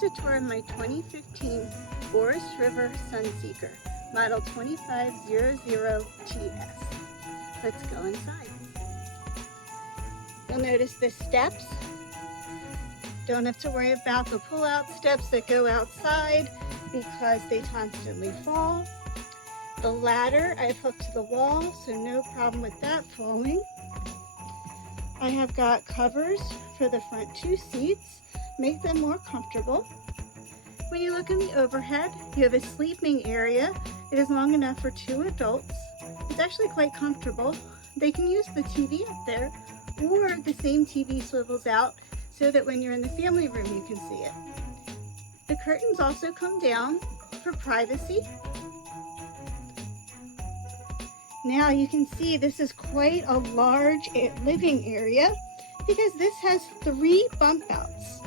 Here's a tour of my 2015 Forest River Sunseeker, model 2500TS. Let's go inside. You'll notice the steps. Don't have to worry about the pull-out steps that go outside because they constantly fall. The ladder I've hooked to the wall, so no problem with that falling. I have got covers for the front two seats, make them more comfortable. When you look in the overhead, you have a sleeping area. It is long enough for 2 adults. It's actually quite comfortable. They can use the TV up there, or the same TV swivels out so that when you're in the family room you can see it. The curtains also come down for privacy. Now you can see this is quite a large living area because this has 3 bump outs.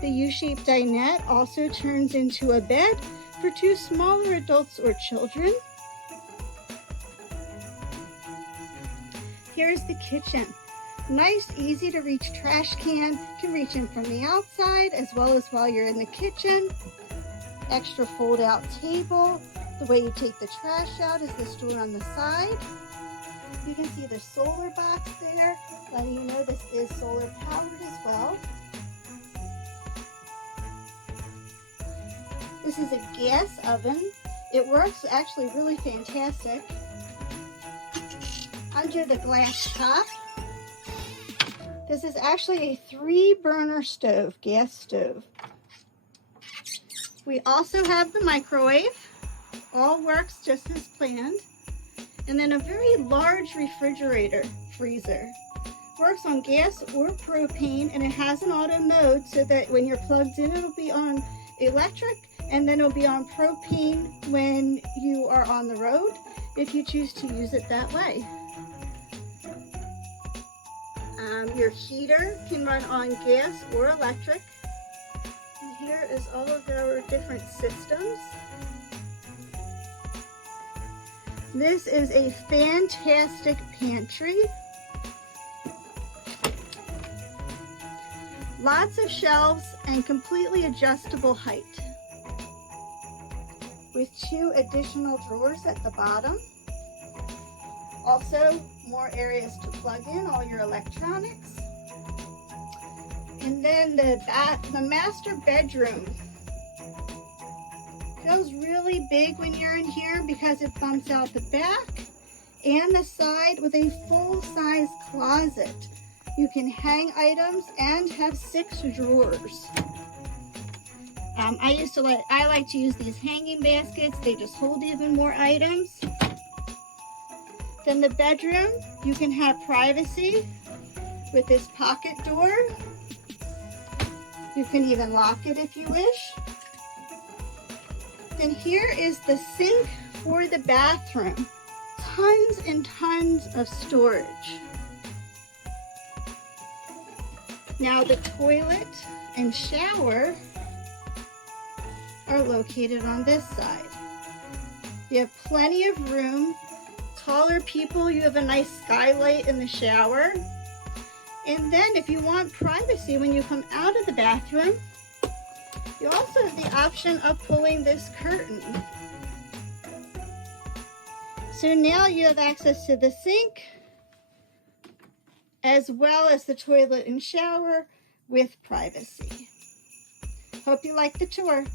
The U-shaped dinette also turns into a bed for 2 smaller adults or children. Here's the kitchen. Nice, easy to reach trash can. You can reach in from the outside as well as while you're in the kitchen. Extra fold out table. The way you take the trash out is this door on the side. You can see the solar box there, letting you know this is solar powered as well. This is a gas oven. It works actually really fantastic. Under the glass top, this is actually a 3-burner stove, gas stove. We also have the microwave. All works just as planned. And then a very large refrigerator freezer. Works on gas or propane, and it has an auto mode so that when you're plugged in, it'll be on electric, and then it'll be on propane when you are on the road, if you choose to use it that way. Your heater can run on gas or electric. And here is all of our different systems. This is a fantastic pantry. Lots of shelves and completely adjustable height, with 2 additional drawers at the bottom. Also, more areas to plug in all your electronics. And then the master bedroom. Feels really big when you're in here because it bumps out the back and the side with a full-size closet. You can hang items and have 6 drawers. I like to use these hanging baskets. They just hold even more items. Then the bedroom, you can have privacy with this pocket door. You can even lock it if you wish. Then here is the sink for the bathroom. Tons and tons of storage. Now the toilet and shower are located on this side. You have plenty of room. Taller people, you have a nice skylight in the shower. And then if you want privacy when you come out of the bathroom, you also have the option of pulling this curtain. So now you have access to the sink as well as the toilet and shower with privacy. Hope you like the tour.